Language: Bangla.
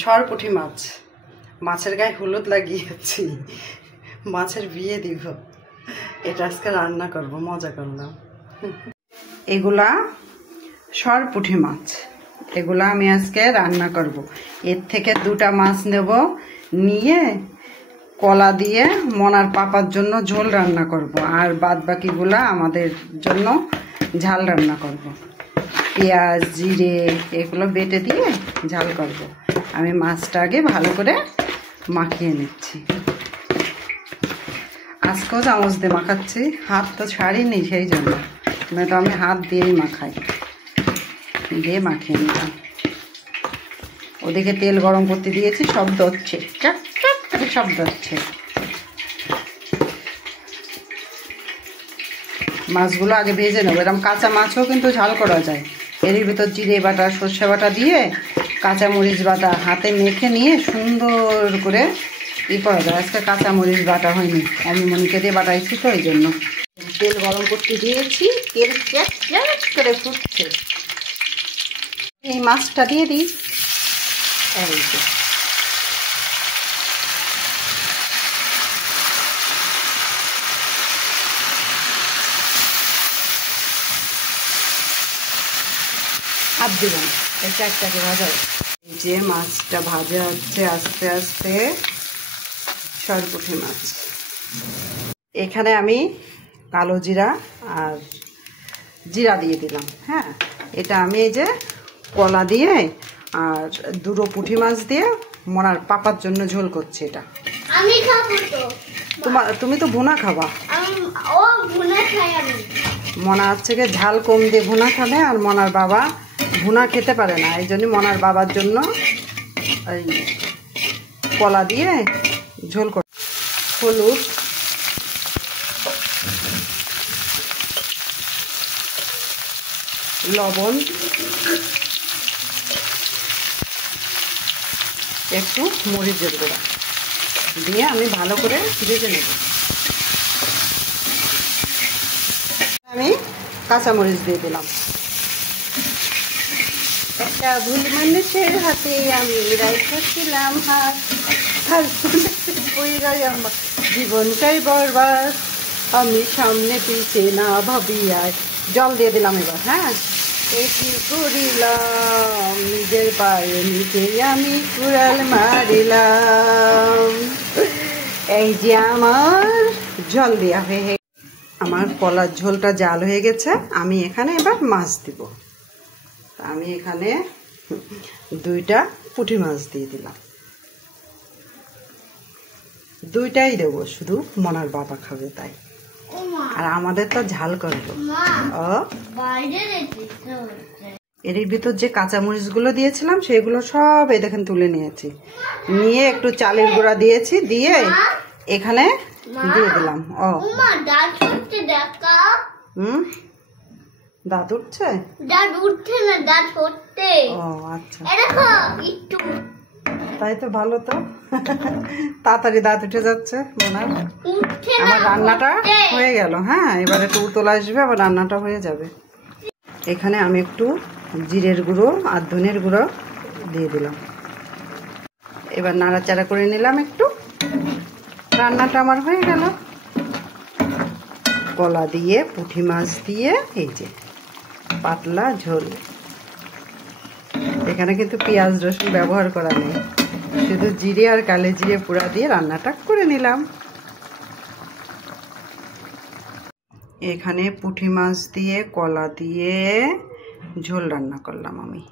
সরপুঁটি মাছ, মাছের গায়ে হলুদ লাগিয়েছি, মাছের বিয়ে দিব। এটা আজকে রান্না করব, মজা করলাম। এগুলা সরপুঁটি মাছ, এগুলা আমি আজকে রান্না করব। এর থেকে দুটা মাছ নেব, নিয়ে কলা দিয়ে মনার পাপার জন্য ঝোল রান্না করব, আর বাদ বাকিগুলা আমাদের জন্য ঝাল রান্না করব। পেঁয়াজ জিরে এগুলো বেটে দিয়ে ঝাল করব। আমি মাছটা আগে ভালো করে মাখিয়ে নিচ্ছি। আজকেও চামচ দিয়ে মাখাচ্ছি, হাত তো ছাড়িনি, সেই জন্য নয়তো আমি হাত দিয়েই মাখাই। দিয়ে মাখিয়ে নিলাম। ওদিকে তেল গরম করতে দিয়েছি, শব্দ হচ্ছে, চাক চাক করে শব্দ হচ্ছে। মাছগুলো আগে ভেজে নেবো। এরকম কাঁচা মাছও কিন্তু ঝাল করা যায়। এর ভিতর জিরে বাটা সর্ষে বাটা দিয়ে কাঁচামরিচ বাটা হাতে মেখে নিয়ে সুন্দর করে করা যায়। আজকে কাঁচামরিচ বাটা হয়নি, আমি মনিকে দিয়ে বাটাইছি, তো এই জন্য। তেল গরম করতে দিয়েছি, তেল চ্যাক চ্যাক করে ফুটছে। এই মাছটা দিয়ে দিই। এই যে হাত দিব না, এই চারটাকে ভাজা। এই যে মাছটা ভাজা হচ্ছে আস্তে আস্তে, সরপুঁটি মাছ। এখানে আমি কালো জিরা আর জিরা দিয়ে দিলাম। হ্যাঁ, এটা আমি এই যে কলা দিয়ে আর দুটো পুঁটি মাছ দিয়ে মনার পাপার জন্য ঝোল করছি। এটা আমি খাবো তো। তুমি তো ভুনা খাবা। ও ভুনা খাই আমি। মনা হচ্ছে গিয়ে ঝাল কম দিয়ে ভুনা খাবে, আর মনার বাবা ভুনা খেতে পারে না, এই জন্য মনার বাবার জন্য এই কলা দিয়ে ঝোল কর। হলুদ, লবণ, একটু মরিচের গুঁড়া দিয়ে আমি ভালো করে ভেজে নেব। আমি কাঁচামরিচ দিয়ে দিলাম। একটা ভুল মানুষের হাতে আমি রাইখাছিলাম হাত, জীবনটাই বরবাদ, আমি সামনে পিছে না ভাবিয়াই। জল দিয়ে দিলাম এবার। হ্যাঁ, কি করিলাম, নিজের পায়ে নিজেই আমি কুড়াল মারিলাম। এই যে আমার জল দেওয়া হয়ে, আমার কলার ঝোলটা জাল হয়ে গেছে। আমি এখানে এবার মাছ দিব। আমি এখানে দুইটা পুঁটি মাছ দিয়ে দিলাম। দুইটাই দেবো, শুধু মনার বাবা খাবে তাই, আর আমাদের তো ঝাল করবো। এর ভিতর যে কাঁচামরিচ গুলো দিয়েছিলাম সেগুলো সব এই দেখেন তুলে নিয়েছি, নিয়ে একটু চালের গুঁড়া দিয়েছি, দিয়ে এখানে দিয়ে দিলাম। দাঁত উঠছে? দাঁত উঠছে না, দাঁত হচ্ছে। ও আচ্ছা, তাই তো ভালো। তো তাড়াতাড়ি দাঁত উঠে যাচ্ছে মনার। আমার রান্নাটা হয়ে গেল। হ্যাঁ, এবার একটু উতল আসবে, আবার রান্নাটা হয়ে যাবে। এখানে আমি একটু জিরের গুঁড়ো আর ধনের গুঁড়ো দিয়ে দিলাম। এবার নাড়াচাড়া করে নিলাম একটু। রান্নাটা আমার হয়ে গেল। কলা দিয়ে পুঁটি মাছ দিয়ে এই যে পাতলা ঝোল। এখানে কিন্তু পেঁয়াজ রসুন ব্যবহার করা নেই, শুধু জিরে আর কালো জিরে পোড়া দিয়ে রান্নাটা করে নিলাম। এখানে পুঁটি মাছ দিয়ে কলা দিয়ে ঝোল রান্না করলাম আমি।